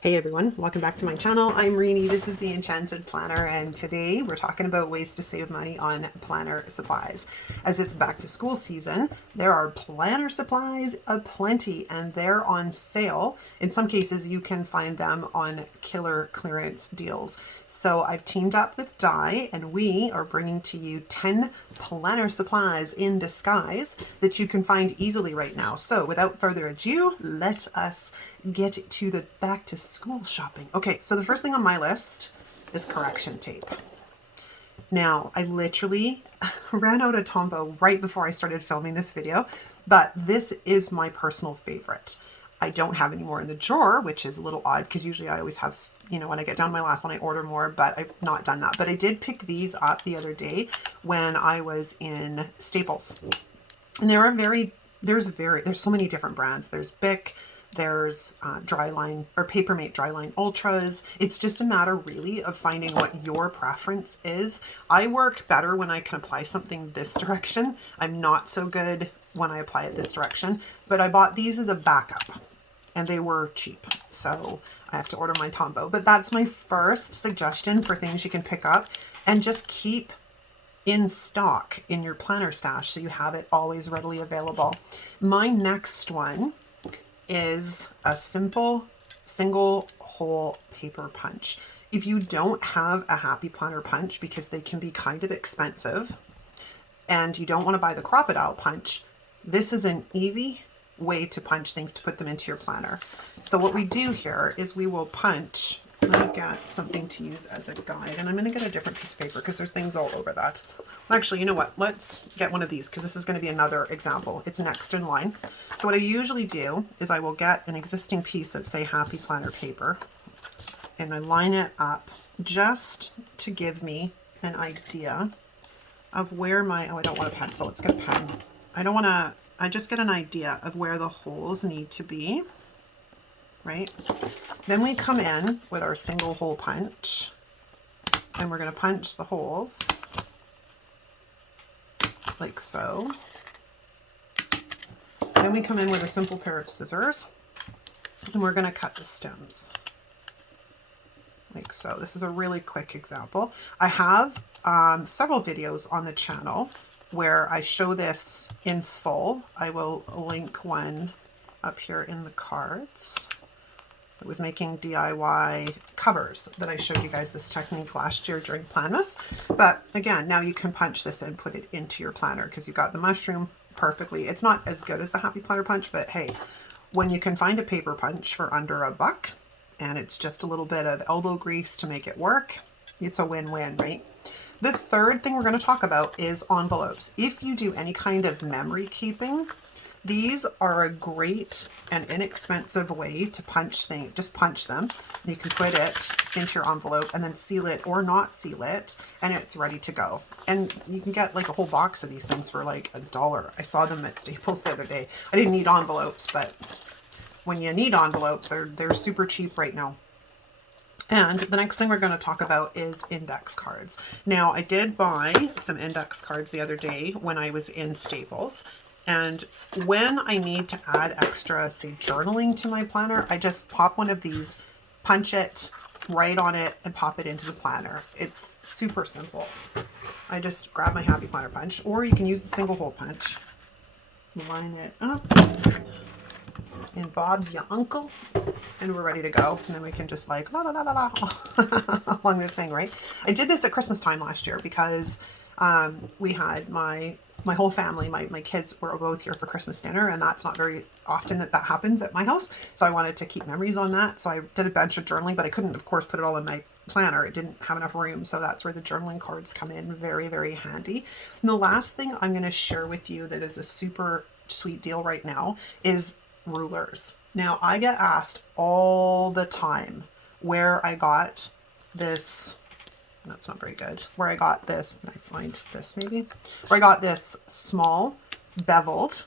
Hey everyone, welcome back to my channel. I'm Rini, this is the Enchanted Planner, and today we're talking about ways to save money on planner supplies. As it's back to school season, there are planner supplies aplenty and they're on sale. In some cases, you can find them on killer clearance deals. So I've teamed up with Dye and we are bringing to you 10 planner supplies in disguise that you can find easily right now. So without further ado, let us get to the back to school shopping. Okay, so the first thing on my list is correction tape. Now, I literally ran out of Tombow right before I started filming this video, but this is my personal favorite. I don't have any more in the drawer, which is a little odd because usually I always have, you know, when I get down to my last one, I order more, but I've not done that. But I did pick these up the other day when I was in Staples. And there are there's so many different brands. There's Bic, there's Dryline or Papermate Dryline Ultras. It's just a matter really of finding what your preference is. I work better when I can apply something this direction. I'm not so good when I apply it this direction, but I bought these as a backup and they were cheap. So I have to order my Tombow, but that's my first suggestion for things you can pick up and just keep in stock in your planner stash so you have it always readily available. My next one is a simple single hole paper punch. If you don't have a happy planner punch because they can be kind of expensive and you don't want to buy the crocodile punch, this is an easy way to punch things to put them into your planner. So what we do here is we will punch. Let me get something to use as a guide, and I'm going to get a different piece of paper because there's things all over that. Actually, you know what? Let's get one of these because this is going to be another example. It's next in line. So what I usually do is I will get an existing piece of, say, Happy Planner paper, and I line it up just to give me an idea of where my, oh, I don't want a pencil. Let's get a pen. I just get an idea of where the holes need to be. Right? Then we come in with our single hole punch and we're going to punch the holes like so. Then we come in with a simple pair of scissors and we're going to cut the stems like so. This is a really quick example. I have several videos on the channel where I show this in full. I will link one up here in the cards. I was making DIY covers that I showed you guys this technique last year during Planmas. But again, now you can punch this and put it into your planner because you got the mushroom perfectly. It's not as good as the Happy Planner punch, but hey, when you can find a paper punch for under $1 and it's just a little bit of elbow grease to make it work, it's a win-win, right? The third thing we're going to talk about is envelopes. If you do any kind of memory keeping, these are a great and inexpensive way to punch things. Just punch them. You can put it into your envelope and then seal it or not seal it, and it's ready to go. And you can get like a whole box of these things for like $1. I saw them at Staples the other day. I didn't need envelopes, but when you need envelopes, they're super cheap right now. And the next thing we're going to talk about is index cards. Now, I did buy some index cards the other day when I was in Staples. And when I need to add extra, say, journaling to my planner, I just pop one of these, punch it, write on it, and pop it into the planner. It's super simple. I just grab my Happy Planner punch, or you can use the single hole punch. Line it up. And Bob's your uncle. And we're ready to go. And then we can just like la la la la la along the thing, right? I did this at Christmas time last year because we had my whole family, my kids were both here for Christmas dinner, and that's not very often that happens at my house. So I wanted to keep memories on that. So I did a bunch of journaling, but I couldn't, of course, put it all in my planner. It didn't have enough room. So that's where the journaling cards come in very, very handy. And the last thing I'm going to share with you that is a super sweet deal right now is rulers. Now, I get asked all the time where I got this. That's not very good. Where I got this, can I find this maybe? Where I got this small beveled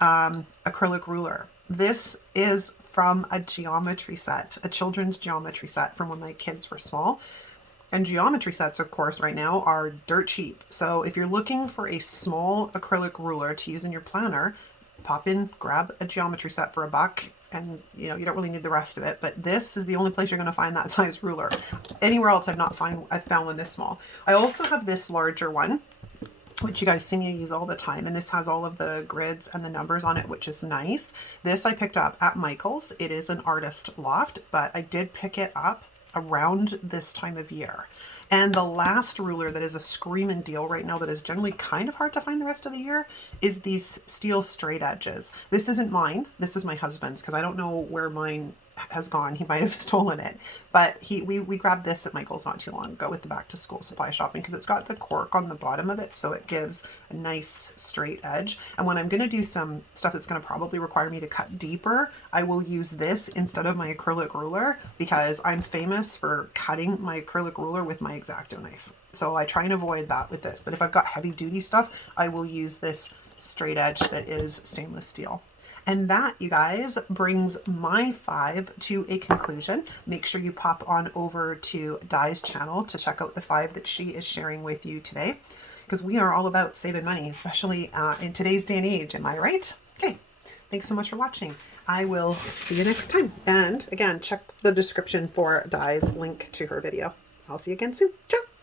acrylic ruler. This is from a geometry set, a children's geometry set from when my kids were small. And geometry sets, of course, right now are dirt cheap. So if you're looking for a small acrylic ruler to use in your planner, pop in, grab a geometry set for $1 and you know, you don't really need the rest of it, but this is the only place you're going to find that size ruler. Anywhere else I've found one this small. I also have this larger one, which you guys see me use all the time, and this has all of the grids and the numbers on it, which is nice. This I picked up at Michael's. It is an artist loft, but I did pick it up around this time of year. And the last ruler that is a screaming deal right now that is generally kind of hard to find the rest of the year is these steel straight edges. This isn't mine. This is my husband's, because I don't know where mine has gone. He might have stolen it, but we grabbed this at Michael's not too long ago with the back to school supply shopping, because it's got the cork on the bottom of it, so it gives a nice straight edge. And when I'm going to do some stuff that's going to probably require me to cut deeper, I will use this instead of my acrylic ruler, because I'm famous for cutting my acrylic ruler with my X-Acto knife. So I try and avoid that with this, but if I've got heavy duty stuff, I will use this straight edge that is stainless steel. And that, you guys, brings my 5 to a conclusion. Make sure you pop on over to Di's channel to check out the 5 that she is sharing with you today, because we are all about saving money, especially in today's day and age. Am I right? Okay. Thanks so much for watching. I will see you next time. And again, check the description for Di's link to her video. I'll see you again soon. Ciao.